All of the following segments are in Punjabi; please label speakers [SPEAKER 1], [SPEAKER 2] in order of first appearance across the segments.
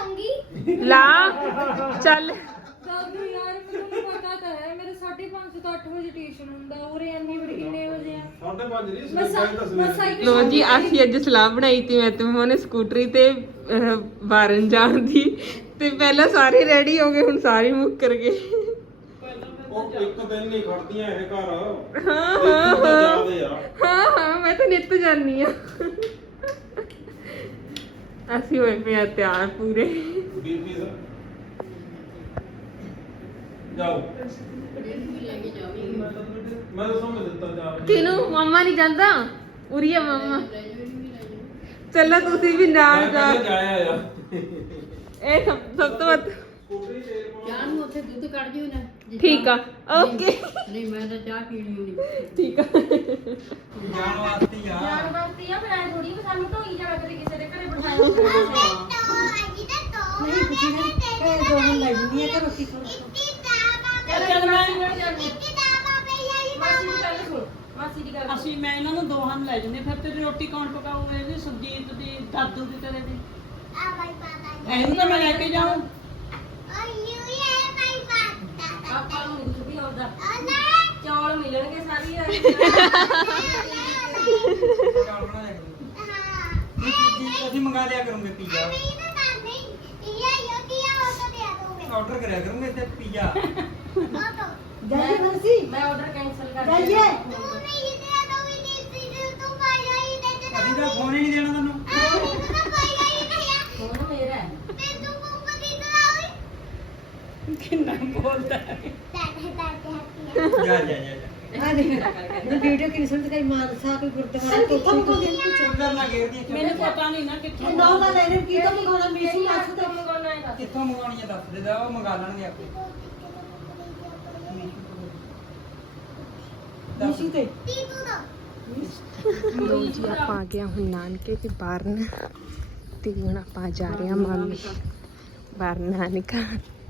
[SPEAKER 1] ਲਾ ਚੱਲ
[SPEAKER 2] ਦਾਦੂ ਯਾਰ ਮੈਨੂੰ ਪਤਾ ਤਾਂ ਹੈ ਮੇਰੇ 5:30 ਤੋਂ 8 ਵਜੇ ਟਿਊਸ਼ਨ ਹੁੰਦਾ ਉਰੇ ਇੰਨੀ ਬੜੀ ਕਿੰਨੇ ਵਜੇ ਆ
[SPEAKER 3] 5:30 ਨਹੀਂ ਸਵੇਰੇ
[SPEAKER 1] ਲੋ ਜੀ ਅਸੀਂ ਅੱਜ ਸਲਾਹ ਬਣਾਈ ਤੀ ਮੈਂ ਤੇ ਮੋਨੇ ਸਕੂਟਰੀ ਤੇ ਬਾਰਨ ਜਾਣ ਦੀ ਤੇ ਪਹਿਲਾਂ ਸਾਰੇ ਰੈਡੀ ਹੋ ਗਏ ਹੁਣ ਸਾਰੇ ਮੁੱਕਰ ਗਏ
[SPEAKER 3] ਉਹ ਇੱਕ ਦਿਨ ਨਹੀਂ ਖੜਦੀਆਂ ਇਹ ਘਰ
[SPEAKER 1] ਹਾਂ ਮੈਂ ਤਾਂ ਨਿੱਤ ਜਾਨੀ ਆ ਅਸੀਂ ਹੋਏ ਪਏ ਆ ਤਿਆਰ ਪੂਰੇ
[SPEAKER 3] ਬੀਬੀ ਜਾਓ ਮੈਂ ਤਾਂ ਸਮਝ ਦਿੱਤਾ ਜਾ
[SPEAKER 1] ਕਿਨੂੰ ਮਾਮਾ ਨਹੀਂ ਜਾਂਦਾ ਉਰੀਆ ਮਾਮਾ ਚੱਲੋ ਤੁਸੀਂ ਵੀ ਨਾਲ ਜਾ
[SPEAKER 3] ਜਾਇਆ ਆ
[SPEAKER 1] ਇਹ ਸਭ ਤੋਂ ਵੱਧ
[SPEAKER 3] ਸਕੂਟਰੀ ਤੇਲ
[SPEAKER 4] ਚਾਹ ਨੂੰ ਉੱਥੇ ਦੁੱਧ ਕੱਢ ਦਿਓ ਨਾ
[SPEAKER 1] ਠੀਕ ਆ ਓਕੇ
[SPEAKER 4] ਨਹੀਂ ਮੈਂ ਤਾਂ ਚਾਹ ਪੀਣੀ ਨਹੀਂ
[SPEAKER 1] ਠੀਕ ਆ
[SPEAKER 3] ਜਾਣ ਵਾਸਤੇ ਆ
[SPEAKER 2] ਜਾਣ ਵਾਸਤੇ ਆ ਫਿਰ ਐ ਥੋੜੀ ਵੀ ਸਾਨੂੰ ਢੋਈ ਜਾਣਾ ਕਦੇ ਕਿਸੇ ਦੇ ਘਰੇ ਬਿਠਾਇਆ
[SPEAKER 4] ਨਹੀਂ ਕੁਛ ਨਹੀਂ ਇਹ ਦੋ ਹੁਣ ਲੱਗਣੀ ਹੈ ਕਿ ਰੋਟੀ
[SPEAKER 2] ਚੱਲ ਮੈਂ ਨਹੀਂ ਜਾਂਦੀ ਮਾਸੀ ਦੀ ਗੱਲ ਸੁਣ ਮਾਸੀ ਦੀ ਗੱਲ
[SPEAKER 4] ਅਸੀਂ ਮੈਂ ਇਹਨਾਂ ਨੂੰ ਦੋਹਾਂ ਨੂੰ ਲੈ ਜਾਂਦੇ ਫਿਰ ਤੇਰੀ ਰੋਟੀ ਕੌਣ ਪਕਾਊਗਾ ਇਹਦੀ ਸੁਰਜੀਤ ਦੀ ਦਾਦੂ ਦੀ ਤੇਰੇ ਦੀ ਇਹਨੂੰ ਤਾਂ ਮੈਂ ਲੈ ਕੇ ਜਾਊਂ
[SPEAKER 2] ਆਪਾਂ ਨੂੰ ਨਹੀਂ ਵੀ ਆਉਂਦਾ ਚੌਲ ਮਿਲਣਗੇ ਸਾਰੀ
[SPEAKER 5] ਅਸੀਂ ਮੰਗਾ ਲਿਆ ਕਰੂੰਗੇ ਪੀਜ਼ਾ ਆਰਡਰ ਕਰਿਆ ਕਰੂੰਗੇ ਤੇ ਪੀਜ਼ਾ
[SPEAKER 2] ਮੈਂ ਆਰਡਰ ਕੈਨਸਲ ਕਰ
[SPEAKER 5] ਅਸੀਂ ਤਾਂ ਫੋਨ ਹੀ ਨਹੀਂ ਦੇਣਾ ਤੁਹਾਨੂੰ
[SPEAKER 2] ਫੋਨ ਮੇਰਾ ਹੈ
[SPEAKER 4] ਕਿੰਨਾ ਬੋਲਦਾ
[SPEAKER 5] ਜਾ
[SPEAKER 4] ਆ ਦੇਖ ਵੀਡੀਓ ਕਿੰਨੀ ਸੁਣ ਤੇ ਮਾਨਸਾ ਕੋਈ ਗੁਰਦੁਆਰਾ ਕਿੱਥੋਂ ਮੰਗਾਉਂਦੇ ਨੇ
[SPEAKER 5] ਚੁੰਦਰ ਨਾ ਘੇਰਦੀ
[SPEAKER 4] ਮੈਨੂੰ ਪਤਾ ਨਹੀਂ ਨਾ ਕਿੱਥੋਂ
[SPEAKER 5] ਕਿੱਥੋਂ ਮੰਗਾਉਣੀ ਹੈ ਦੱਸ ਦੇ ਦਾ ਉਹ ਮੰਗਾ ਲੈਣਗੇ ਆਪੇ
[SPEAKER 4] ਮੀਸ਼ੂ ਤੇ
[SPEAKER 1] ਲੋ ਜੀ ਆਪਾਂ ਆ ਗਏ ਹੁਣ ਨਾਨਕੇ ਤੇ ਬਾਰਨ ਤੇ ਹੁਣ ਆਪਾਂ ਜਾ ਰਹੇ ਹਾਂ ਮਾਮੀ ਬਾਰਨ ਨਾਨਕਾ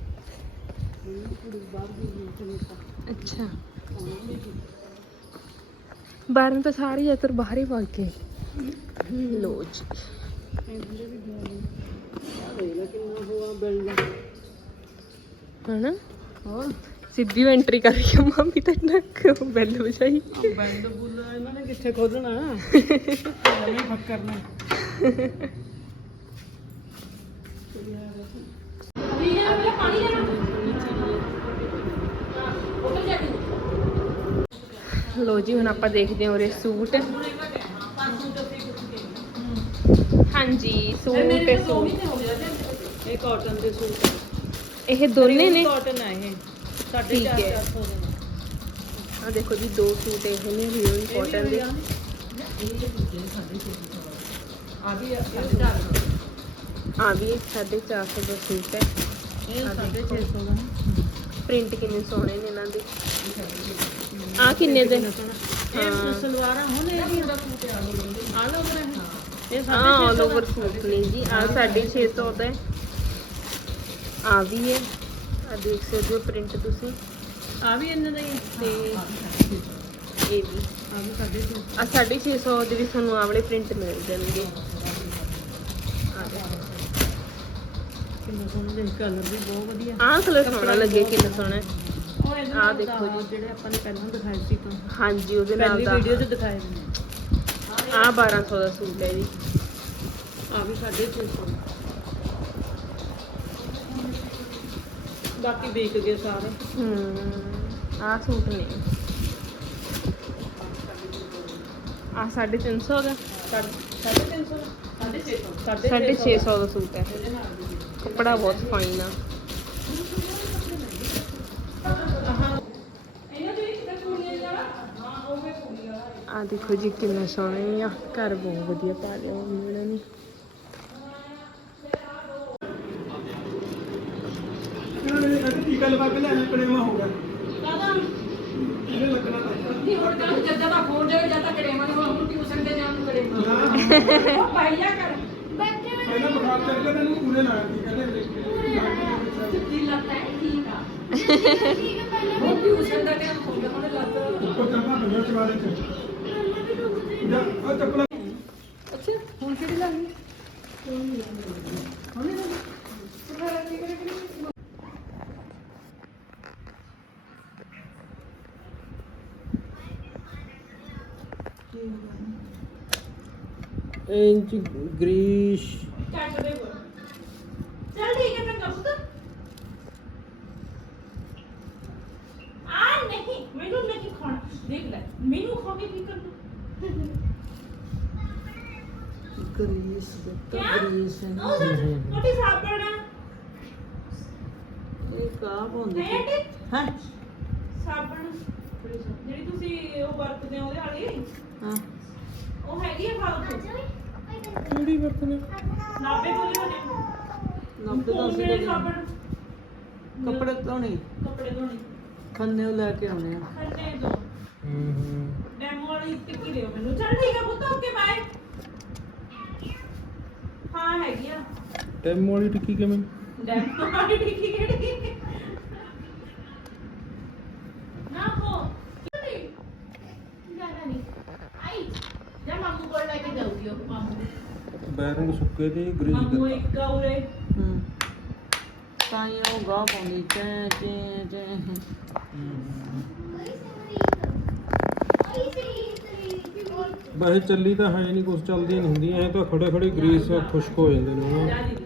[SPEAKER 1] ਅੱਛਾ ਬਾਰਨ ਤਾਂ ਸਾਰੇ ਯਾਤਰ ਬਾਹਰ ਹੀ ਵਗ ਗਏ ਲੋ ਜੀ ਹਨਾ ਸਿੱਧੀ ਐਂਟਰੀ ਕਰ ਰਹੀ ਆ ਮਾਮੀ ਤਾਂ ਨੱਕ ਬੈਲ ਵਜਾਈ
[SPEAKER 4] ਬੰਦ ਬੁੱਲਾ ਇਹਨਾਂ ਨੇ ਕਿੱਥੇ ਖੋਲਣਾ ਨਵੇਂ ਫੱਕਰ ਨੇ
[SPEAKER 1] ਲੋ ਜੀ ਹੁਣ ਆਪਾਂ ਦੇਖਦੇ ਹਾਂ ਉਰੇ ਸੂਟ ਹਾਂਜੀ ਸੂਟ ਤੇ ਸੂਟ
[SPEAKER 4] ਇਹ ਕਾਟਨ ਦੇ ਸੂਟ
[SPEAKER 1] ਇਹ ਦੋਨੇ ਨੇ
[SPEAKER 4] ਕਾਟਨ ਹੈ ਇਹ
[SPEAKER 1] ਠੀਕ ਹੈ।
[SPEAKER 4] 450 ਦੇ
[SPEAKER 1] ਆ ਦੇਖੋ ਜੀ ਦੋ ਸੂਟ ਇਹ ਨੇ ਰਿਓਨ ਕਾਟਨ ਦੇ
[SPEAKER 4] ਆ ਵੀ 450
[SPEAKER 1] ਆ ਵੀ 450 ਦਾ ਸੂਟ ਹੈ
[SPEAKER 4] ਇਹ 650 ਦਾ
[SPEAKER 1] ਪ੍ਰਿੰਟ ਕਿੰਨੇ ਸੋਹਣੇ ਨੇ ਇਹਨਾਂ ਦੇ ਆ ਕਿੰਨੇ ਦੇ
[SPEAKER 4] ਇਹ ਸਲਵਾਰਾਂ ਹੁਣ ਇਹ ਵੀ ਦਾ ਸੂਟ ਆ ਲਓ ਇਹ
[SPEAKER 1] ਹਾਂ ਆਲ ਓਵਰ ਸੂਟ ਨੇ ਜੀ ਆ 650 ਦਾ ਹੈ ਆ ਵੀ ਹੈ ਆ ਦੇਖ ਸਕਦੇ ਹੋ ਪ੍ਰਿੰਟ ਤੁਸੀਂ
[SPEAKER 4] ਆ ਵੀ ਇਹਨਾਂ ਦਾ ਹੀ
[SPEAKER 1] ਤੇ ਇਹ ਵੀ
[SPEAKER 4] ਆ ਵੀ 650
[SPEAKER 1] ਆ 650 ਦੇ ਵੀ ਤੁਹਾਨੂੰ ਆਵਲੇ ਪ੍ਰਿੰਟ ਮਿਲ ਜਾਣਗੇ ਆ ਦੇਖੋ
[SPEAKER 4] ਕਿੰਨਾ ਸੋਹਣਾ ਜਿਹਾ ਕਲਰ ਵੀ ਬਹੁਤ ਵਧੀਆ
[SPEAKER 1] ਆਹ ਕਲਰ ਸੋਹਣਾ ਲੱਗੇ ਕਿੰਨਾ ਸੋਹਣਾ ਹੈ।
[SPEAKER 4] ਉਹ ਇਹਦੇ
[SPEAKER 1] ਆਹ
[SPEAKER 4] ਨਾਲ
[SPEAKER 1] ਦੇਖੋ
[SPEAKER 4] ਦਾ
[SPEAKER 1] ਜੀ।
[SPEAKER 4] ਜਿਹੜੇ ਆਪਾਂ ਨੇ ਪਹਿਲਾਂ ਦਿਖਾਏ ਸੀ ਤਾਂ
[SPEAKER 1] ਹਾਂਜੀ ਉਹਦੇ ਨਾਲ
[SPEAKER 4] ਪਹਿਲੀ
[SPEAKER 1] ਦਾ
[SPEAKER 4] ਵੀਡੀਓ 'ਚ ਦਿਖਾਏ ਨੇ
[SPEAKER 1] ਆ 1200 ਦਾ ਸੂਟ ਹੈ ਜੀ
[SPEAKER 4] ਆ ਵੀ 650 ਬਾਕੀ ਵਿਕ ਗਏ ਸਾਰੇ
[SPEAKER 1] ਆ ਸੂਟ ਨੇ ਆ 350 ਦਾ
[SPEAKER 4] 350
[SPEAKER 1] 650 ਦਾ ਸੂਟ ਹੈ ਕੱਪੜਾ ਬਹੁਤ ਫਾਈਨ ਆ ਆ ਦੇਖੋ ਜੀ ਕਿੰਨਾ ਸੋਹਣਾ ਆ ਘਰ ਬਹੁਤ ਵਧੀਆ ਪਾ ਲਿਆ ਉਹਨਾਂ ਨੇ
[SPEAKER 5] ਟੀਕਾ ਲਵਾ ਕੇ ਲੈਣੇ ਪੜੇਵਾ ਹੋ ਗਿਆ
[SPEAKER 4] ਕਾਹਦਾ
[SPEAKER 5] ਇਹਨੇ ਲੱਗਣਾ ਤਾਂ
[SPEAKER 2] ਨਹੀਂ ਹੁਣ ਤਾਂ ਜੱਦਾ ਦਾ ਫੋਨ ਦੇ ਜਾਂ ਤਾਂ ਕਰੇਵਾਂ ਨੂੰ ਹੁਣ ਟਿਊਸ਼ਨ ਤੇ ਜਾਣ ਨੂੰ ਕਰੇਵਾਂ ਉਹ ਪਾਈਆ ਕਰ
[SPEAKER 5] ਪਹਿਲਾਂ ਬੁਖਾਰ ਚੱਲ ਗਿਆ ਤੈਨੂੰ ਪੂਰੇ ਲਾਇਆ ਟੀਕਾ ਲੈ
[SPEAKER 2] ਜਿੱਦੀ ਲੱਗਦਾ ਹੈ ਠੀਕ ਆ ਉਹ ਟਿਊਸ਼ਨ ਦਾ ਟਾਈਮ ਹੋ ਗਿਆ ਹੁਣ ਲੱਗਦਾ
[SPEAKER 5] ਉੱਪਰ ਚੜਨਾ ਬੰਦਾ ਚਵਾਰੇ ਚ ਜਾ ਆ ਚੱਪਲਾਂ
[SPEAKER 4] ਅੱਛਾ ਹੁਣ ਕਿਹੜੀ ਲੱਗਣੀ
[SPEAKER 3] ਇੰਚ ਗ੍ਰੀਸ
[SPEAKER 4] ਚੱਟ ਦੇ ਬੋਲ ਚੱਲ ਠੀਕ ਹੈ ਚੰਗਾ ਪੁੱਤ ਆ ਨਹੀਂ ਮੈਨੂੰ ਨਹੀਂ ਖਾਣਾ ਦੇਖ ਲੈ ਮੈਨੂੰ ਖਾ ਕੇ ਕੀ ਕਰਨਾ
[SPEAKER 2] ਗਰੀਸ
[SPEAKER 4] ਕਿਆ?
[SPEAKER 2] ਗਰੀਸ
[SPEAKER 4] ਉਹ ਸਰ ਛੋਟੀ ਸਾਬਣ ਆ
[SPEAKER 2] ਇਹ ਕਾ ਪਾਉਂਦੇ
[SPEAKER 4] ਹੈ ਆਂਟੀ
[SPEAKER 2] ਹਾਂ
[SPEAKER 4] ਸਾਬਣ ਜਿਹੜੀ ਤੁਸੀਂ ਉਹ ਵਰਤਦੇ ਹੋ ਉਹਦੇ ਵਾਲੀ
[SPEAKER 2] ਹਾਂ
[SPEAKER 4] ਉਹ ਹੈਗੀ ਆ ਫਾਲਤੂ
[SPEAKER 3] ਕਿਹੜੀ ਵਰਤਨੇ
[SPEAKER 4] ਨਾਪੇ ਕੋਲੇ ਹੋਣੇ
[SPEAKER 2] ਨੱਬੇ ਦਾ ਸੀ
[SPEAKER 4] ਮੇਰੇ ਸਾਬਣ
[SPEAKER 2] ਕੱਪੜੇ ਧੋਣੇ
[SPEAKER 4] ਕੱਪੜੇ ਧੋਣੇ
[SPEAKER 2] ਖੰਨੇ ਉਹ ਲੈ ਕੇ ਆਉਣੇ ਆ
[SPEAKER 4] ਖੰਨੇ ਦੋ
[SPEAKER 3] ਹੂੰ
[SPEAKER 4] ਡੈਮੋ ਵਾਲੀ ਟਿੱਕੀ ਦਿਓ ਮੈਨੂੰ ਚਲ ਠੀਕ ਹੈ ਪੁੱਤ ਓਕੇ ਬਾਏ ਹਾਂ ਹੈਗੀ ਆ
[SPEAKER 3] ਟੈਮ ਵਾਲੀ ਟਿੱਕੀ ਕਿਵੇਂ
[SPEAKER 4] ਡੈਮੋ ਵਾਲੀ ਟਿੱਕੀ ਕਿਹੜੀ ਨਾ ਹੋ ਨਹੀਂ ਆਈ ਜਾ ਮਾਮੂ ਕੋਲ ਲੈ ਕੇ ਜਾਊਗੀ ਉਹ ਮਾਮੂ
[SPEAKER 3] ਬੈਰੰਗ ਸੁੱਕੇ ਤੇ ਗ੍ਰੀਸ
[SPEAKER 4] ਮਾਮੂ ਇੱਕ ਆਉਰੇ
[SPEAKER 2] ਹੂੰ ਤਾਂ ਹੀ ਉਹ ਗਾਹ ਪਾਉਂਦੀ ਚੈ ਚੈ ਚੈ
[SPEAKER 3] ਵੈਸੇ ਚੱਲੀ ਤਾਂ ਹੈ ਨਹੀਂ ਕੁਛ ਚੱਲਦੀ ਨਹੀਂ ਹੁੰਦੀਆਂ ਇਹ ਤਾਂ ਖੜੇ ਖੜੇ ਗ੍ਰੀਸ ਖੁਸ਼ਕ ਹੋ ਜਾਂਦੇ ਨੇ
[SPEAKER 4] ਜਾ ਦੀ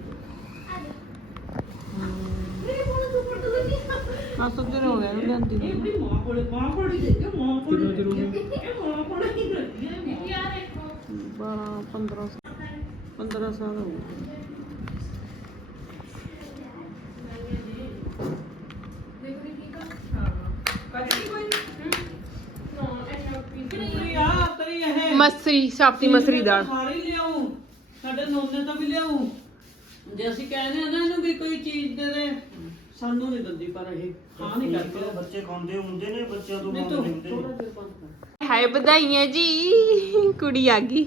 [SPEAKER 4] ਮੇਰੇ ਕੋਲ ਤੂੰ ਪੜਦਾ ਨਹੀਂ
[SPEAKER 2] ਆ ਸੁਧਰ ਹੋ ਗਿਆ ਲੈਂਦੀ
[SPEAKER 4] ਇਹ ਬੜੀ ਮਾਂ ਕੋਲ ਹੀ ਦੇ ਕੇ ਮਾਂ ਕੋਲ
[SPEAKER 3] ਕਿੰਨਾ ਚਿਰ ਹੋ ਗਿਆ?
[SPEAKER 4] ਇਹ ਮਾਂ ਕੋਲ ਹੀ ਕਰਦੀ ਹੈ ਵੀ ਯਾਰ ਦੇਖੋ
[SPEAKER 2] 12 15 ਸਾਲ ਹੋ ਗਏ
[SPEAKER 1] ਮਸਰੀ ਸਾਫਤੀ ਮਸਰੀ ਦਾਲ
[SPEAKER 4] ਸਾਰੀ ਲਿਆਉ ਸਾਡੇ ਨੋਨੇ ਤੋਂ ਵੀ ਲਿਆਉ ਜੇ ਅਸੀਂ ਕਹਿੰਦੇ ਆ ਨਾ ਇਹਨੂੰ ਵੀ ਕੋਈ ਚੀਜ਼ ਦੇ ਦੇ ਸਾਨੂੰ ਨਹੀਂ ਦਿੰਦੀ ਪਰ ਇਹ ਹਾਂ ਨਹੀਂ ਕਰਦੇ
[SPEAKER 5] ਬੱਚੇ ਖਾਂਦੇ ਹੁੰਦੇ ਨੇ ਬੱਚਿਆਂ ਤੋਂ
[SPEAKER 4] ਨਹੀਂ
[SPEAKER 5] ਮੰਗਦੇ
[SPEAKER 4] ਤੂੰ
[SPEAKER 5] ਹੁੰਦੇ
[SPEAKER 4] ਥੋੜਾ
[SPEAKER 5] ਨੇ
[SPEAKER 4] ਜਿਹਾ ਬੰਦ ਕਰ
[SPEAKER 1] ਹਾਏ ਵਧਾਈਆਂ ਜੀ ਕੁੜੀ ਆ ਗਈ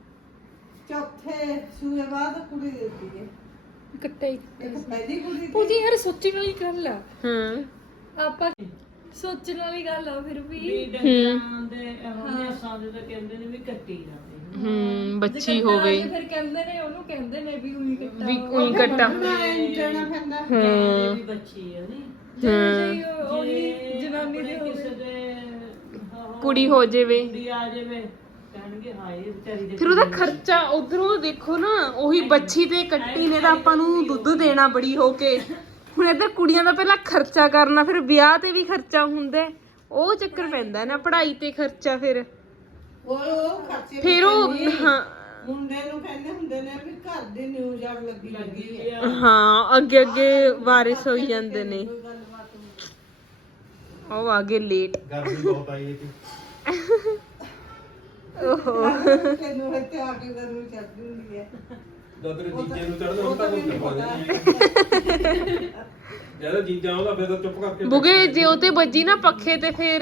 [SPEAKER 2] ਚੌਥੇ ਸੂਏ ਬਾਅਦ ਕੁੜੀ ਦਿੱਤੀ ਹੈ
[SPEAKER 6] ਕੱਟੇ
[SPEAKER 2] ਇੱਕ ਪਹਿਲੀ ਕੁੜੀ
[SPEAKER 6] ਉਹ ਜੀ ਯਾਰ ਸੋਚਣ ਵਾਲੀ ਗੱਲ ਆ
[SPEAKER 1] ਹਾਂ
[SPEAKER 6] ਆਪਾਂ ਸੋਚਣ ਵਾਲੀ ਗੱਲ ਆ ਫਿਰ ਵੀ
[SPEAKER 4] ਵੀ ਡੰਗਰਾਂ ਦੇ ਇਹੋ ਸਾਦੇ ਤਾਂ ਕਹਿੰਦੇ ਨੇ ਵੀ ਕੱਟੀ ਜਾਂਦੇ
[SPEAKER 1] ਬੱਚੀ ਹੋਵੇ
[SPEAKER 6] ਫਿਰ ਕਹਿੰਦੇ ਨੇ ਉਹਨੂੰ ਕਹਿੰਦੇ ਨੇ ਵੀ ਉਹੀ ਕੱਟਾ
[SPEAKER 1] ਵੀ ਕੋਈ ਕੱਟਾ
[SPEAKER 2] ਜਾਣਾ ਪੈਂਦਾ
[SPEAKER 4] ਇਹ ਵੀ ਬੱਚੀ ਆ ਨਹੀਂ
[SPEAKER 6] ਜਿਹੜੀ ਉਹੀ ਜਨਾਨੀ ਦੇ
[SPEAKER 4] ਆਪਣੇ ਕਿਸੇ
[SPEAKER 6] ਹੋਵੇ
[SPEAKER 4] ਦੇ
[SPEAKER 1] ਕੁੜੀ ਹੋ ਜਾਵੇ
[SPEAKER 4] ਕੁੜੀ ਆ ਜਾਵੇ ਕਹਿਣਗੇ ਹਾਏ ਵਿਚਾਰੀ ਦੇ
[SPEAKER 1] ਫਿਰ ਉਹਦਾ ਖਰਚਾ ਉਧਰੋਂ ਦੇਖੋ ਨਾ ਉਹੀ ਬੱਚੀ ਤੇ ਕੱਟੀ ਨੇ ਤਾਂ ਆਪਾਂ ਨੂੰ ਦੁੱਧ ਦੇਣਾ ਬੜੀ ਹੋ ਕੇ ਹੁਣ ਇੱਧਰ ਕੁੜੀਆਂ ਦਾ ਪਹਿਲਾਂ ਖਰਚਾ ਕਰਨਾ ਫਿਰ ਵਿਆਹ ਤੇ ਵੀ ਖਰਚਾ ਹੁੰਦਾ ਹੈ। ਉਹ ਚੱਕਰ ਪੈਂਦਾ ਨਾ ਪੜ੍ਹਾਈ ਤੇ ਖਰਚਾ ਫਿਰ
[SPEAKER 2] ਉਹ ਖਰਚੇ
[SPEAKER 1] ਫਿਰ ਉਹ ਹਾਂ
[SPEAKER 2] ਮੁੰਡੇ ਨੂੰ ਕਹਿੰਦੇ ਹੁੰਦੇ ਨੇ ਵੀ ਘਰ ਦੀ ਨਿਊਜ਼ ਆਗ ਲੱਗੀ
[SPEAKER 4] ਲੱਗੀ
[SPEAKER 2] ਹੈ
[SPEAKER 4] ਹੋਈ ਆ
[SPEAKER 1] ਹਾਂ ਅੱਗੇ ਅੱਗੇ ਵਾਰਿਸ ਹੋਈ ਜਾਂਦੇ ਨੇ
[SPEAKER 2] ਕੋਈ ਗੱਲਬਾਤ ਨਹੀਂ।
[SPEAKER 1] ਉਹ ਆਗੇ ਲੇਟ
[SPEAKER 3] ਗਰਮੀ ਬਹੁਤ ਆਈ ਹੈ
[SPEAKER 2] ਤੈਨੂੰ ਇੱਥੇ ਆ ਕੇ ਗਰਮੀ ਚੱਲਦੀ ਹੁੰਦੀ ਹੈ
[SPEAKER 3] ਜਦ ਤੇਰੇ ਜੀਜੇ ਨੂੰ ਚੜਦਾ ਹੁੰਦਾ ਕੋਈ ਕਰਵਾ ਦੇ ਜਦੋਂ ਜੀਜਾ ਆਉਂਦਾ ਫਿਰ ਤਾਂ ਚੁੱਪ ਕਰਕੇ
[SPEAKER 1] ਬੁਗੇ ਜੇ ਉਹ ਤੇ ਵੱਜੀ ਨਾ ਪੱਖੇ ਤੇ ਫਿਰ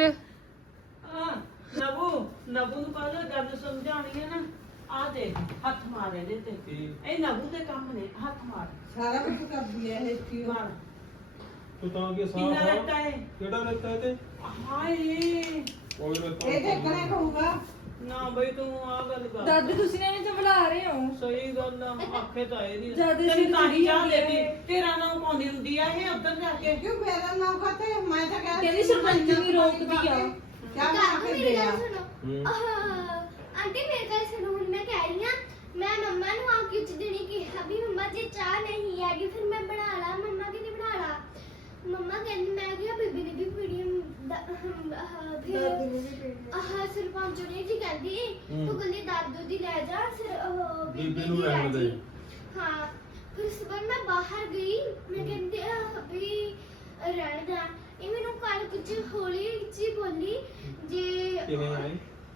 [SPEAKER 4] ਨਬੂ ਨੂੰ ਪਹਿਲਾਂ ਗੱਲ ਸਮਝਾਉਣੀ ਹੈ ਨਾ ਆ ਦੇ ਹੱਥ ਮਾਰ ਇਹਦੇ ਤੇ ਇਹ ਨਬੂ ਦੇ ਕੰਮ ਨੇ ਹੱਥ ਮਾਰ
[SPEAKER 2] ਸਾਰਾ ਕੁਝ ਕਰਦੀ ਹੈ ਇਹ ਕੀ
[SPEAKER 4] ਮਾਰ
[SPEAKER 3] ਤੂੰ ਤਾਂ ਕੀ
[SPEAKER 4] ਕਿੰਨਾ
[SPEAKER 3] ਸਾਫ
[SPEAKER 4] ਰਹਿਤਾ ਹੈ
[SPEAKER 3] ਕਿਹੜਾ ਰਹਿਤਾ ਹੈ ਤੇ
[SPEAKER 4] ਹਾਏ
[SPEAKER 3] ਕੋਈ ਰਹਿਤਾ
[SPEAKER 2] ਇਹ ਦੇਖਣਾ ਕਹੂਗਾ
[SPEAKER 4] ਨਾ ਬਈ ਤੂੰ ਆ ਗੱਲ ਕਰ
[SPEAKER 6] ਦਾਦੀ ਤੁਸੀਂ ਨੇ ਤਾਂ ਬੁਲਾ ਰਹੇ ਹੋ
[SPEAKER 4] ਸਹੀ ਗੱਲ ਆ ਆਖੇ ਤਾਂ ਇਹਦੀ
[SPEAKER 6] ਜਦ ਅਸੀਂ
[SPEAKER 4] ਤੇਰੀ ਤਾਂ ਹੀ ਚਾਹ
[SPEAKER 6] ਕੁੜੀ
[SPEAKER 4] ਲੈ
[SPEAKER 6] ਆ
[SPEAKER 4] ਕੇ ਤੇਰਾ ਨਾਮ ਪਾਉਂਦੀ ਹੁੰਦੀ ਆ ਇਹ ਉੱਧਰ ਜਾ ਕੇ
[SPEAKER 2] ਕਿਉਂ ਮੇਰਾ ਨਾਮ ਕਹਤੇ ਮੈਂ ਤਾਂ
[SPEAKER 6] ਕਹਿੰਦੀ ਸਰਪੰਚ ਨਹੀਂ ਰੋਕਦੀ ਆ
[SPEAKER 2] ਕਿਆ ਬਣਾ ਕੇ ਦੇ ਆ
[SPEAKER 7] ਆਂਟੀ ਮੇਰੇ ਕੋਲ ਸੁਣੋ ਹੁਣ ਮੈਂ ਕਹਿ ਰਹੀ ਹਾਂ ਮੈਂ ਮੰਮਾ ਨੂੰ ਆ ਕੇ ਦਿਨੀ ਕਿਹਾ ਵੀ ਮੰਮਾ ਜੇ ਚਾਹ ਨਹੀਂ ਹੈਗੀ ਫਿਰ ਮੈਂ ਬਣਾ ਲਾ ਮੰਮਾ ਕਹਿੰਦੀ ਬਣਾ ਲਾ ਮੰਮਾ ਕਹਿੰਦੀ ਮੈਂ ਕਿਹਾ ਬੀਬੀ ਦੀ ਵੀ ਪੀੜੀ ਫਿਰ ਸਰਪੰਚ ਨੇ ਜੀ ਕਹਿੰਦੀ ਤੂੰ ਗੱਲੀ ਦਾਦੂ ਦੀ ਲੈ ਜਾ
[SPEAKER 3] ਬੀਬੀ ਨੂੰ ਰਹਿਣ ਦੇ
[SPEAKER 7] ਹਾਂ ਫਿਰ ਉਸ ਤੋਂ ਬਾਅਦ ਮੈਂ ਬਾਹਰ ਗਈ ਮੈਂ ਕਹਿੰਦੀ ਵੀ ਰਹਿਣ ਦਾ ਇਹ ਮੈਨੂੰ ਕੱਲ ਕੁਝ ਹੌਲੀ ਜੀ ਬੋਲੀ ਜੇ
[SPEAKER 3] ਕਿਵੇਂ ਆਈ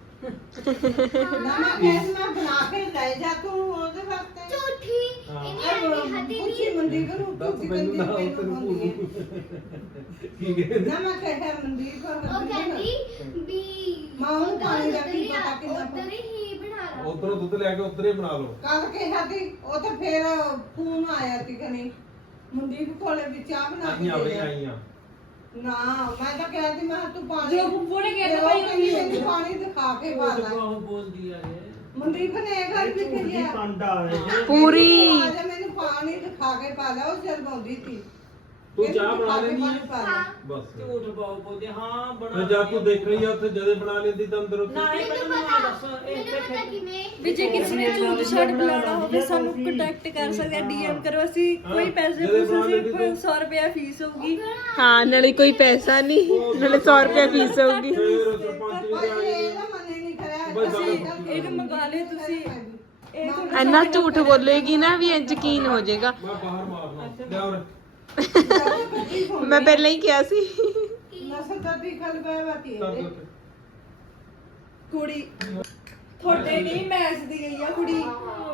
[SPEAKER 2] ਨਾ ਮੈਂ ਕਹਿ ਮੈਂ ਬਣਾ ਕੇ ਲੈ ਜਾ ਤੂੰ ਉਹਦੇ ਵਾਸਤੇ
[SPEAKER 7] ਝੂਠੀ ਇਹਨੇ ਹੱਦੀ
[SPEAKER 2] ਪੁੱਛੀ
[SPEAKER 7] ਨਹੀਂ
[SPEAKER 2] ਮਨਦੀਪ ਨੂੰ
[SPEAKER 3] ਦੱਸ
[SPEAKER 2] ਤੂੰ
[SPEAKER 3] ਮੈਨੂੰ ਨਾ
[SPEAKER 2] ਕਹਿੰਦੀ
[SPEAKER 3] ਤੈਨੂੰ
[SPEAKER 2] ਮੈਨੂੰ
[SPEAKER 3] ਕੀ ਕਹਿੰਦੇ
[SPEAKER 2] ਨਾ ਮੈਂ ਕਹਿਆ ਮਨਦੀਪ
[SPEAKER 7] ਉਹ ਕਹਿੰਦੀ ਵੀ
[SPEAKER 2] ਮਾਂ ਨੂੰ ਪਾਣੀ ਦਾ ਕੀ ਪਤਾ ਕਿੰਨਾ
[SPEAKER 7] ਉਧਰ ਹੀ ਬਣਾ ਲਾ
[SPEAKER 3] ਉਧਰੋਂ ਦੁੱਧ ਲੈ ਕੇ ਉਧਰੇ ਬਣਾ ਲਓ
[SPEAKER 2] ਕੱਲ ਕਿਹਾ ਸੀ ਉਹ ਤਾਂ ਫੇਰ ਫੋਨ ਆਇਆ ਸੀ ਕਨੀ ਮਨਦੀਪ ਕੋਲੇ ਵੀ ਚਾਹ ਬਣਾ ਕੇ
[SPEAKER 3] ਆਈਆਂ
[SPEAKER 2] ਦੇ
[SPEAKER 3] ਬਈ
[SPEAKER 2] ਆ।
[SPEAKER 3] ਆਈਆਂ
[SPEAKER 2] ਨਾ ਮੈਂ ਤਾਂ ਕਹਿ ਸੀ ਮੈਂ ਕਿਹਾ ਤੂੰ ਪਾਣੀ
[SPEAKER 6] ਜੋ ਫੁੱਫੜ ਨੇ
[SPEAKER 2] ਤੇ
[SPEAKER 6] ਕਿਹਾ
[SPEAKER 2] ਉਹ
[SPEAKER 6] ਭਾਈ
[SPEAKER 2] ਕਹਿੰਦੀ ਮੈਨੂੰ ਪਾਣੀ ਦਿਖਾ ਕੇ ਪਾ ਲੈ
[SPEAKER 4] ਉਹ ਬੋਲਦੀ ਆ ਇਹ
[SPEAKER 2] ਮਨਦੀਪ ਨੇ ਇਹ ਗੱਲ ਵੀ ਕਹੀ ਆ
[SPEAKER 5] ਪਾਂਡਾ ਹੈ
[SPEAKER 1] ਪੂਰੀ
[SPEAKER 2] ਆ ਜਾ ਮੈਨੂੰ ਪਾਣੀ ਦਿਖਾ ਕੇ ਪਾ ਲੈ ਉਹ ਜਰਗਾਉਂਦੀ ਸੀ
[SPEAKER 3] ਤੂੰ ਚਾਹ ਬਣਾ ਲੈਂਦੀ ਹੈ
[SPEAKER 7] ਹਾਂ
[SPEAKER 3] ਬਸ
[SPEAKER 4] ਝੂਠ ਬਹੁਤ ਬੋਲਦੇ ਹਾਂ ਬਣਾ
[SPEAKER 3] ਫਿਰ ਜਦ ਤੂੰ ਦੇਖਣੀ ਆ ਉੱਥੇ ਜਦੇ ਬਣਾ ਲੈਂਦੀ ਤਾਂ ਅੰਦਰ ਉੱਥੇ
[SPEAKER 4] ਨਾ ਇਹ
[SPEAKER 7] ਮੈਨੂੰ
[SPEAKER 4] ਮੈਨੂੰ
[SPEAKER 7] ਪਤਾ
[SPEAKER 4] ਦੱਸ ਇਹ
[SPEAKER 7] ਮੈਨੂੰ ਪਤਾ ਕਿਵੇਂ
[SPEAKER 6] ਵੀ ਜੇ ਕਿਸੇ ਨੇ ਝੂਠ ਛੱਡ ਬੁਲਾਉਣਾ ਹੋਵੇ ਸਾਨੂੰ ਕੰਟੈਕਟ ਕਰ ਸਕਦੇ ਆ DM ਕਰੋ ਅਸੀਂ ਕੋਈ ਪੈਸੇ ਸਿਰਫ 100 ਰੁਪਏ ਫੀਸ ਹੋਊਗੀ
[SPEAKER 1] ਹਾਂ ਨਾਲੇ ਕੋਈ ਪੈਸਾ ਨਹੀਂ ਨਾਲੇ 100 ਰੁਪਏ ਫੀਸ ਹੋਊਗੀ
[SPEAKER 3] ਫਿਰ ਸਰਪੰਚ ਵੀ ਜਾਏਗੀ ਬਈ
[SPEAKER 6] ਇਹਨੂੰ ਮੰਗਾ ਲਿਓ ਤੁਸੀਂ ਇਹ ਤੁਹਾਡਾ
[SPEAKER 1] ਇੰਨਾ ਝੂਠ ਬੋਲੇਗੀ ਨਾ ਵੀ ਯਕੀਨ ਹੋ ਜਾਏਗਾ
[SPEAKER 3] ਮੈਂ ਬਾਹਰ ਮਾਰਨਾ ਲਿਆ ਉਰੇ।
[SPEAKER 1] ਮੈਂ ਪਹਿਲਾਂ ਹੀ ਕਿਹਾ ਸੀ
[SPEAKER 3] ਕਰ ਦੇ ਉੱਤੇ।
[SPEAKER 6] ਕੁੜੀ ਤੁਹਾਡੇ ਨਹੀਂ ਮੈਚ ਦੀ ਗਈ ਆ ਕੁੜੀ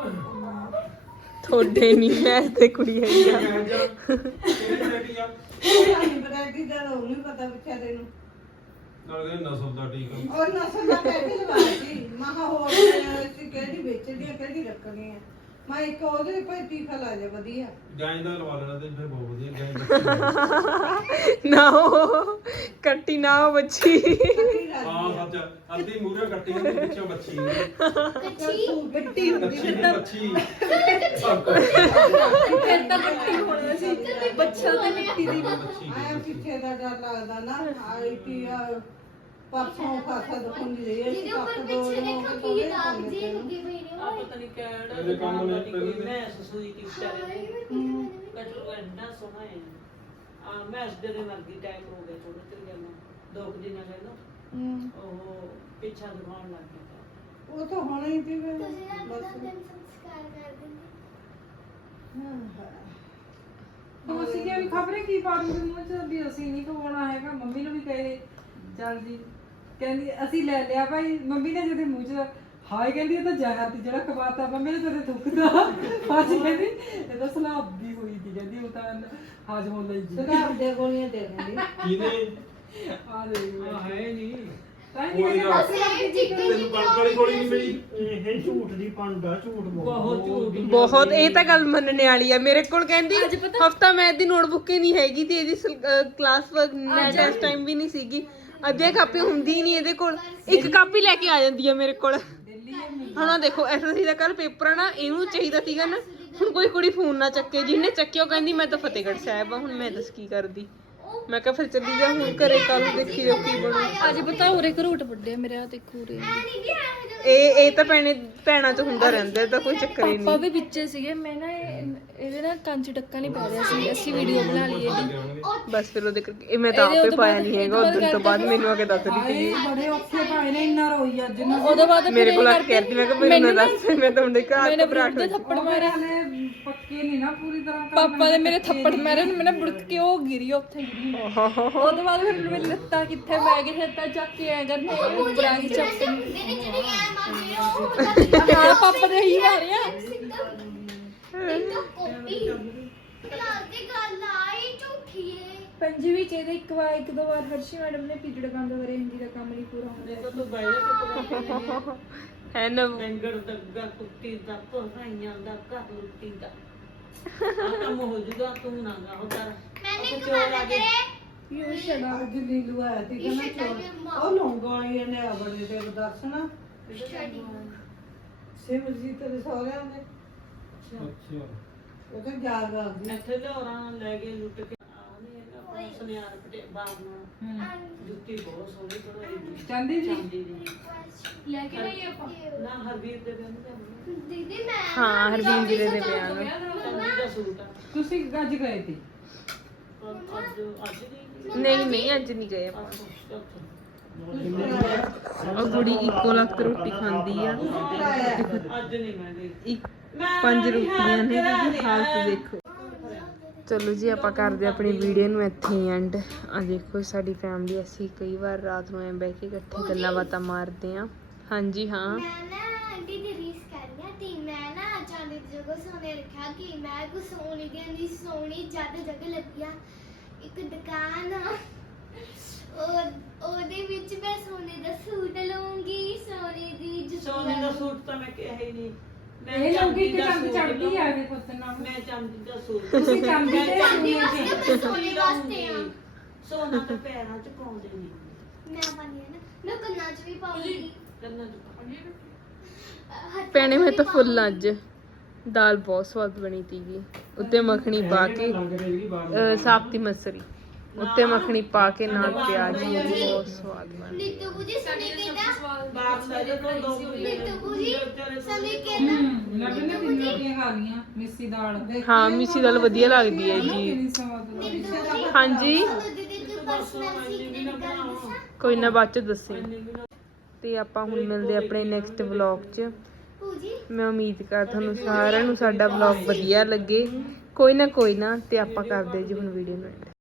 [SPEAKER 1] ਤੁਹਾਡੇ ਨਹੀਂ ਮੈਂ ਤੇ ਕੁੜੀ ਹੈਗੀ ਆ
[SPEAKER 3] ਕਹਿ ਜਾ ਕਿਹੜੀ ਬੇਟੀ ਆ ਨਾਲ ਇਹ ਨਸਲ ਦਾ ਟੀਕਾ ਗਾਂ ਦਾ ਲਵਾ ਲੈਣਾ ਤੇ ਫਿਰ ਬਹੁਤ ਵਧੀਆ ਗਾਂ
[SPEAKER 1] ਨਾ ਹੋ ਕੱਟੀ ਨਾ ਹੋ ਬੱਚੀ
[SPEAKER 3] ਹਾਂ ਸੱਚ ਅੱਧੀ ਮੂਰੇ ਕੱਟੀ ਹੁੰਦੀ ਪਿੱਛੇ ਬੱਚੀ ਹੁੰਦੀ
[SPEAKER 7] ਕੱਚੀ
[SPEAKER 3] ਬੱਚੀ
[SPEAKER 6] ਫਿਰ ਤਾਂ ਕੱਟੀ ਹੋਣਾ ਸੀ ਬੱਚਾ ਤਾਂ ਕੱਟੀ ਦੀ
[SPEAKER 3] ਬੱਚੀ
[SPEAKER 7] ਜਿਹਦੇ ਉੱਪਰ ਪਿੱਛੇ ਦੇਖੋ ਕੀ ਦਾਗ ਜੇ ਲੱਗੇ ਪਏ ਨੇ
[SPEAKER 4] ਆ ਪਤਾ ਨਹੀਂ ਕਿਹੜਾ
[SPEAKER 3] ਇਹਦੇ ਕੰਮ ਨੇ
[SPEAKER 4] ਕੋਈ
[SPEAKER 3] ਪਹਿਲੇ
[SPEAKER 4] ਮੈਂ ਸਸੂਈ ਦੀ ਵਿਚਾਰੇ
[SPEAKER 7] ਹਾਏ
[SPEAKER 4] ਕਟੋ ਇੰਨਾ ਸੋਹਣਾ ਹੈ ਆ ਮੈਂ ਇਸ ਦੇ ਮਰਗੀ ਟਾਈਮ ਹੋ ਗਿਆ ਥੋੜਾ ਚਲ ਗਿਆ ਮੈਂ 2 ਦਿਨਾਂ ਪਹਿਲਾਂ ਉਹ ਪਿੱਛਾ ਦਿਖਾਉਣ ਲੱਗ ਗਿਆ
[SPEAKER 7] ਤੁਸੀਂ ਆਪਣਾ ਦਿਨ ਸੰਸਕਾਰ ਕਰ ਦਿੰਦੇ
[SPEAKER 2] ਅਸੀਂ ਕਿਹਾ ਵੀ ਖਬਰੇ ਕੀ ਪਾ ਦੂੰਗੇ ਮੂੰਹ ਚ ਵੀ ਅਸੀਂ ਨਹੀਂ ਖਵਾਉਣਾ ਹੈਗਾ ਮੰਮੀ ਨੂੰ ਵੀ ਕਹੇ ਚੱਲ ਜੀ ਕਹਿੰਦੀ ਅਸੀਂ ਲੈ ਲਿਆ ਭਾਈ ਮੰਮੀ ਨੇ ਜਿਹਦੇ ਮੂੰਹ ਚ ਹਾਏ ਕਹਿੰਦੀ ਇਹ ਤਾਂ ਜ਼ਹਿਰ ਦੀ ਜਿਹੜਾ ਖਵਾਤਾ ਮੰਮੀ ਨੇ ਤੇਰੇ ਥੁੱਕਦਾ ਅੱਜ ਕਹਿੰਦੀ ਇਹ ਤਾਂ ਸਲਾਬ ਦੀ ਹੋਈ ਸੀ ਕਹਿੰਦੀ ਉਹ ਤਾਂ ਹਾਜ਼ਮ ਹੋ ਲਈ ਜੀ
[SPEAKER 3] ਕਿਹਨੇ
[SPEAKER 2] ਆ ਦੇ
[SPEAKER 4] ਆ ਹੈ ਨਹੀਂ
[SPEAKER 2] ਤਾਂ
[SPEAKER 3] ਕੋਈ ਨਾ
[SPEAKER 7] ਅਸੀਂ ਚਿੱਟੀ
[SPEAKER 3] ਤੈਨੂੰ ਕਣਕ ਵਾਲੀ ਗੋਲੀ ਨਹੀਂ ਮਿਲੀ
[SPEAKER 5] ਇਹ ਝੂਠ ਦੀ ਪੰਡਾ ਝੂਠ
[SPEAKER 4] ਬਹੁਤ ਝੂਠ
[SPEAKER 1] ਬਹੁਤ ਇਹ ਤਾਂ ਗੱਲ ਮੰਨਣੇ ਵਾਲੀ ਆ ਮੇਰੇ ਕੋਲ ਕਹਿੰਦੀ ਹਫਤਾ ਮੈਥ ਦੀ ਨੋਟਬੁੱਕ ਹੀ ਨਹੀਂ ਹੈਗੀ ਤੇ ਇਹਦੀ ਕਲਾਸ ਵਰਕ ਟੈਸਟ ਟਾਈਮ ਵੀ ਨਹੀਂ ਸੀਗੀ ਅੱਧੇ ਕਾਪੀ ਹੁੰਦੀ ਹੀ ਨਹੀਂ ਇਹਦੇ ਕੋਲ ਇੱਕ ਕਾਪੀ ਲੈ ਕੇ ਆ ਜਾਂਦੀ ਆ ਮੇਰੇ ਕੋਲ ਹੁਣ ਆਹ ਦੇਖੋ ਐਸਐਸਸੀ ਦਾ ਕੱਲ ਪੇਪਰ ਆ ਨਾ ਇਹਨੂੰ ਚਾਹੀਦਾ ਸੀਗਾ ਨਾ ਹੁਣ ਕੋਈ ਕੁੜੀ ਫੋਨ ਨਾ ਚੱਕੇ ਜਿਹਨੇ ਚੱਕਿਆ ਉਹ ਕਹਿੰਦੀ ਮੈਂ ਤਾਂ ਫਤਿਹਗੜ੍ਹ ਸਾਹਿਬ ਆ ਹੁਣ ਮੈਂ ਦੱਸ ਕੀ ਕਰਦੀ ਮੈਂ ਕਿਹਾ ਫਿਰ ਚੱਲੀ ਜਾ ਹੁਣ ਘਰੇ ਕੱਲ ਦੇਖੀ ਜੋ ਕੀ ਬਣੂ
[SPEAKER 6] ਅੱਜ ਪਤਾ ਉਰੇ ਘਰੂਟ ਵੱਡੇ ਮੇਰਾ ਦੇਖੋ ਉਰੇ
[SPEAKER 7] ਨਹੀਂ ਵੀ ਆਇਆ
[SPEAKER 1] ਇਹ ਤਾਂ ਭੈਣਾਂ ਚ ਹੁੰਦਾ ਰਹਿੰਦਾ ਇਹ ਤਾਂ ਕੋਈ ਚੱਕਰ ਹੀ
[SPEAKER 6] ਪਾਪਾ
[SPEAKER 1] ਨਹੀਂ
[SPEAKER 6] ਵੀ ਵਿੱਚੇ ਸੀਗੇ ਮੈਂ ਨਾ ਇਹਦੇ ਨਾਲ ਕੰਨ ਚ ਟੱਕਾ ਨਹੀਂ ਪੈ ਰਿਹਾ ਸੀ ਅਸੀਂ ਵੀਡੀਓ ਬਣਾ ਲਈ ਇਹਦੀ
[SPEAKER 1] ਬਸ ਫਿਰ ਉਹਦੇ ਕਰਕੇ ਇਹ ਮੈਂ ਤਾਂ ਆਪੇ ਪਾਇਆ ਨਹੀਂ ਹੈਗਾ ਉਦੋਂ ਤੋਂ ਬਾਅਦ ਮੈਨੂੰ ਆ ਕੇ ਦੱਸ ਰਹੀ ਸੀ
[SPEAKER 2] ਬੜੇ ਔਖੇ ਭਾਈ ਨੇ ਇੰਨਾ ਰੋਈ ਅੱਜ ਨਾ
[SPEAKER 6] ਉਹਦੇ ਬਾਅਦ
[SPEAKER 1] ਮੇਰੇ ਕੋਲ ਆ ਕੇ ਕਹਿ ਰਹੀ ਮੈਂ ਕਿਹਾ ਮੈਨੂੰ ਨਾ ਦੱਸ ਮੈਂ ਤਾਂ ਉਹਦੇ ਘਰ
[SPEAKER 6] ਮੈंने
[SPEAKER 1] ਤੋਂ ਬਰਾਟ
[SPEAKER 6] ਬੁੜਕ ਦੇ ਥੱਪੜ ਮਾਰੇ
[SPEAKER 2] ਹਲੇ ਪੱਕੇ ਨਹੀਂ ਨਾ ਪੂਰੀ ਤਰ੍ਹਾਂ
[SPEAKER 6] ਪਾਪਾ ਦੇ ਮੇਰੇ ਥੱਪੜ ਮਾਰੇ ਮੈਂ ਨਾ ਬੁੜਕ ਕੇ ਉਹ ਗਿਰੀ ਉੱਥੇ ਗਿਰੀ ਉਹਦੇ ਬਾਅਦ ਫਿਰ ਮੇਰੀ ਲੱਤਾਂ ਕਿੱਥੇ ਬੈ ਗਈ ਲੱਤਾਂ ਚੱਕ ਕੇ ਐ ਕਰਨੇ ਬਰਾ ਕੇ ਚੱਕ ਕੇ
[SPEAKER 7] ਮੇਰੇ ਜਿਹੜੇ ਐ ਮਾਰਦੇ ਆ ਉਹ ਬਤਾ
[SPEAKER 6] ਹਾਂ ਪਾਪਾ ਦੇ ਹੀ ਮਾਰਿਆ
[SPEAKER 7] ਇੱਕ ਕਾਪੀ ਕਲਾਸ ਦੀ ਗੱਲ ਆਈ ਝੂਠੀ ਏ
[SPEAKER 6] ਪੰਜਵੀਂ ਚ ਇਹਦੇ ਇੱਕ ਦੋ ਵਾਰ ਹਰਸ਼ੀ ਮੈਡਮ ਨੇ ਪੀਰੀਅਡ ਬੰਦ ਕਰੇ ਹਿੰਦੀ ਦਾ ਕੰਮ ਨਹੀਂ ਪੂਰਾ ਹੁੰਦਾ
[SPEAKER 4] ਤਾਂ ਤੂੰ ਬਾਈਰੇ ਚੁੱਪ
[SPEAKER 1] ਹੈ ਨਾ
[SPEAKER 4] ਲੰਗੜ ਦੱਗਾ ਕੁੱਤੀ ਦਾ ਭਰਾਈਆਂ ਦਾ ਘਰ ਲੁੱਟੀ ਦਾ ਆ ਕੰਮ ਹੋ ਜੂਗਾ ਤੂੰ ਨਾ ਗਾ ਹੋ ਕਰ
[SPEAKER 7] ਮੈंने ਇੱਕ ਮਾਰ ਤੇਰੇ
[SPEAKER 2] ਇਹ ਛੜਾ ਦਿੱਲੀ ਲੁਆਇਆ ਸੀ
[SPEAKER 7] ਇਹ ਸ਼ਟਲ ਮਾਰ
[SPEAKER 2] ਲੌਂਗਾਈ ਇਹਨੇ ਬੜੇ ਤੇ ਦੱਸਣਾ
[SPEAKER 7] ਸਟੱਡੀ
[SPEAKER 2] ਸਿਮਰਜੀਤ ਦੇ ਸਹੁਰਿਆਂ ਦੇ
[SPEAKER 3] ਅੱਛਾ
[SPEAKER 2] ਉਹ ਤਾਂ ਜਾਗ ਆ ਗਈ
[SPEAKER 4] ਇੱਥੇ ਲਿਆਉਣਾ ਲੈ ਕੇ ਲੁੱਟ ਕੇ ਆਉਣੇ ਹੈਗਾ ਆਪਣਾ ਸੁਨਿਆਰ ਪਟੇ ਬਾਗ ਨਾਲ ਜੁੱਤੀ ਬਹੁਤ ਸੋਹਣੀ ਕਢਾਈ
[SPEAKER 2] ਚਾਂਦੀ ਦੀ
[SPEAKER 4] ਚਾਂਦੀ ਦੀ
[SPEAKER 6] ਲੈ ਕੇ ਨਹੀਂ ਆਪਾਂ
[SPEAKER 4] ਨਾ ਹਰਵੀਰ ਦੇ ਵਿਆਹ ਨੂੰ
[SPEAKER 7] ਦੀਦੀ ਮੈਂ
[SPEAKER 1] ਹਾਂ ਹਰਵੀਨ ਜੀ ਦੇ ਬਿਆਨ
[SPEAKER 4] ਚਾਂਦੀ ਦਾ ਸੂਟ ਆ
[SPEAKER 2] ਤੁਸੀਂ ਗੱਜ ਗਏ ਸੀ
[SPEAKER 4] ਅੱਜ ਦੀ
[SPEAKER 1] ਨਹੀਂ ਅੱਜ ਨਹੀਂ ਗਏ ਆਪਾਂ
[SPEAKER 4] ਚੌਥਾ
[SPEAKER 1] ਉਹ ਕੁੜੀ ਇੱਕੋ ਲੱਖ ਰੋਟੀ ਖਾਂਦੀ ਆ
[SPEAKER 4] ਅੱਜ ਨਹੀਂ ਮੈਂ ਗਈ
[SPEAKER 1] ਇੱਕ 5 ਰੋਟੀਆਂ ਨੇ ਦੀ ਹਾਲਤ ਦੇਖੋ ਚਲੋ ਜੀ ਆਪਾਂ ਕਰਦੇ ਹਾਂ ਆਪਣੀ ਵੀਡੀਓ ਨੂੰ ਇੱਥੇ ਹੀ ਐਂਡ ਆ ਦੇਖੋ ਸਾਡੀ ਫੈਮਿਲੀ ਅਸੀਂ ਕਈ ਵਾਰ ਰਾਤ ਨੂੰ ਐ ਬਹਿ ਕੇ ਇਕੱਠੇ ਗੱਲਾਂ ਬਾਤਾਂ ਮਾਰਦੇ ਆ ਹਾਂਜੀ ਹਾਂ
[SPEAKER 7] ਮੈਂ ਨਾ ਆਂਟੀ ਦੀ ਰੀਸ ਕਰਨੀ ਤੇ ਮੈਂ ਨਾ ਚਾਂਦੀ ਦੀ ਜਗ੍ਹਾ ਸੋਨੇ ਰੱਖਿਆ ਕਿ ਮੈਂ ਕੋ ਸੋਨੇ ਦੀ ਇੰਨੀ ਸੋਹਣੀ ਜ਼ਿਆਦਾ ਜਗ੍ਹਾ ਲੱਭਿਆ ਇੱਕ ਦੁਕਾਨ ਆ ਉਹਦੇ ਵਿੱਚ ਮੈਂ ਸੋਨੇ ਦਾ ਸੂਟ ਲਵਾਂਗੀ ਸੋਨੇ ਦੀ ਜੁੱਤੀ
[SPEAKER 4] ਸੋਨੇ ਦਾ ਸੂਟ ਤਾਂ ਮੈਂ ਕਿਹਾ ਹੀ ਨਹੀਂ
[SPEAKER 2] ਇਹ ਲੋਕੀ ਕਿ ਚੰਦ ਚੜਦੀ ਆ ਇਹਦੇ ਪੁੱਤ ਨਾਲ
[SPEAKER 4] ਮੈਂ ਚਾਂਦੀ ਦਾ ਸੂਟ
[SPEAKER 2] ਤੁਸੀਂ ਚਾਂਦੀ ਤੇ
[SPEAKER 7] ਚਾਂਦੀ
[SPEAKER 2] ਸੋਨੇ
[SPEAKER 7] ਵਾਸਤੇ ਮੈਂ ਸੋਨੇ ਵਾਸਤੇ ਆ
[SPEAKER 4] ਸੋਨਾ ਤਾਂ ਪੈਰਾਂ 'ਚ ਪਾਉਂਦੇ ਨਹੀਂ
[SPEAKER 7] ਮੈਂ ਪਾਣੀ ਨਾ ਮੈਂ ਕੰਨਾਂ 'ਚ ਵੀ ਪਾਉਂਗੀ
[SPEAKER 4] ਕੰਨਾਂ 'ਚ ਪਾਉਂਦੇ
[SPEAKER 7] ਹੱਥਾਂ 'ਚ
[SPEAKER 1] ਭੈਣੇ ਮੈਂ
[SPEAKER 7] ਵੀ
[SPEAKER 1] ਤਾਂ ਫੁੱਲ
[SPEAKER 7] ਪਾਊਂਗੀ।
[SPEAKER 1] ਅੱਜ ਦਾਲ ਬਹੁਤ ਸਵਾਦ ਬਣੀ ਤੀਗੀ ਉੱਤੇ ਮੱਖਣੀ ਪਾ ਕੇ ਸਾਫਤੀ ਮਸਰੀ ਉੱਤੇ ਮੱਖਣੀ ਪਾ ਕੇ ਨਾਲ ਪਿਆਜ਼ ਬਹੁਤ ਸਵਾਦ ਬਣਦਾ।
[SPEAKER 7] ਨੀਤੂ ਬੁਜੀ ਸਮੇਂ ਕਹਿੰਦਾ
[SPEAKER 4] ਬਾਤ ਲੈ ਜੇ ਤੋਂ 2
[SPEAKER 7] ਨੀਤੂ ਬੁਜੀ ਸਮੇਂ ਕਹਿੰਦਾ
[SPEAKER 2] ਲੱਗ ਨੇ 3 ਰੋਟੀਆਂ ਖਾ ਲੀਆਂ ਮਿੱਸੀ ਦਾਲ
[SPEAKER 1] ਹਾਂ ਮਿੱਸੀ ਦਾਲ ਵਧੀਆ ਲੱਗਦੀ ਹੈ ਜੀ।
[SPEAKER 2] ਕਿੰਨੀ ਸਵਾਦ ਲੱਗਦੀ।
[SPEAKER 1] ਹਾਂਜੀ
[SPEAKER 7] ਦੀਦੀ ਤੂੰ ਪਰਸਨਲ ਸੀਕ੍ਰੇਟ ਗੱਲ ਦੱਸਾਂ
[SPEAKER 1] ਕੋਈ ਨਾ ਬਾਅਦ ਚ ਦੱਸੀ। ਤੇ ਆਪਾਂ ਹੁਣ ਮਿਲਦੇ ਆਪਣੇ ਨੈਕਸਟ ਵਲੌਗ 'ਚ।
[SPEAKER 7] ਪੂਜੀ
[SPEAKER 1] ਮੈਂ ਉਮੀਦ ਕਰ ਤੁਹਾਨੂੰ ਸਾਰਿਆਂ ਨੂੰ ਸਾਡਾ ਵਲੌਗ ਵਧੀਆ ਲੱਗੇ। ਕੋਈ ਨਾ ਤੇ ਆਪਾਂ ਕਰਦੇ ਜੀ ਹੁਣ ਵੀਡੀਓ ਨੂੰ end।